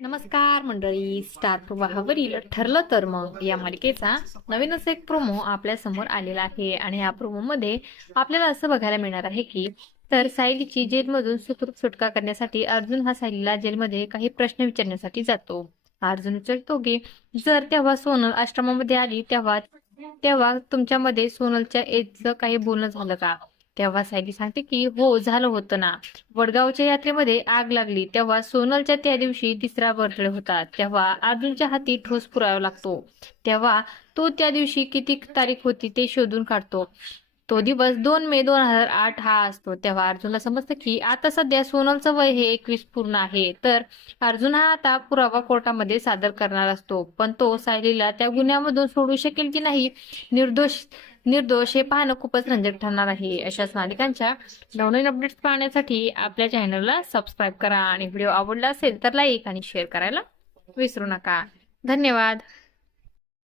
नमस्कार मंडळी, स्टार प्रवाहावरील ठरलं तर मग या मालिकेचा नवीनच एक प्रोमो आपल्या समोर आलेला आहे. आणि या प्रोमो मध्ये आपल्याला असं बघायला मिळणार आहे की सायलीची जेलमधून सुखरूप सुटका करण्यासाठी अर्जुन हा सायलीला जेलमध्ये काही प्रश्न विचारण्यासाठी जातो. अर्जुन विचारतो की जर तेव्हा सोनल आश्रमामध्ये आली तेव्हा तेव्हा तुमच्यामध्ये सोनलच्या एजचं काही बोलणं झालं का? तेव्हा सायली सांगते की हो, झालं होतं ना. वडगावच्या यात्रेमध्ये आग लागली तेव्हा सोनलच्या त्या दिवशी तिसरा बर्थडे होता. तेव्हा अर्जुनच्या हाती ठोस पुरावा लागतो. तेव्हा तो त्या दिवशी किती तारीख होती ते शोधून काढतो. तो दिवस 2 मे 2008 हा असतो. तेव्हा अर्जुनला समजतं की आता सध्या सोनलचं वय हे 21 पूर्ण आहे. तर अर्जुन हा आता पुरावा कोर्टामध्ये सादर करणार असतो. पण तो सायलीला त्या गुन्ह्यामधून सोडू शकेल की नाही, निर्दोष निर्दोष हे पाहणं खूपच रंजक ठरणार आहे. अशाच मालिकांच्या नवनवीन अपडेट्स पाहण्यासाठी आपल्या चॅनलला सबस्क्राईब करा आणि व्हिडिओ आवडला असेल तर लाईक आणि शेअर करायला विसरू नका. धन्यवाद.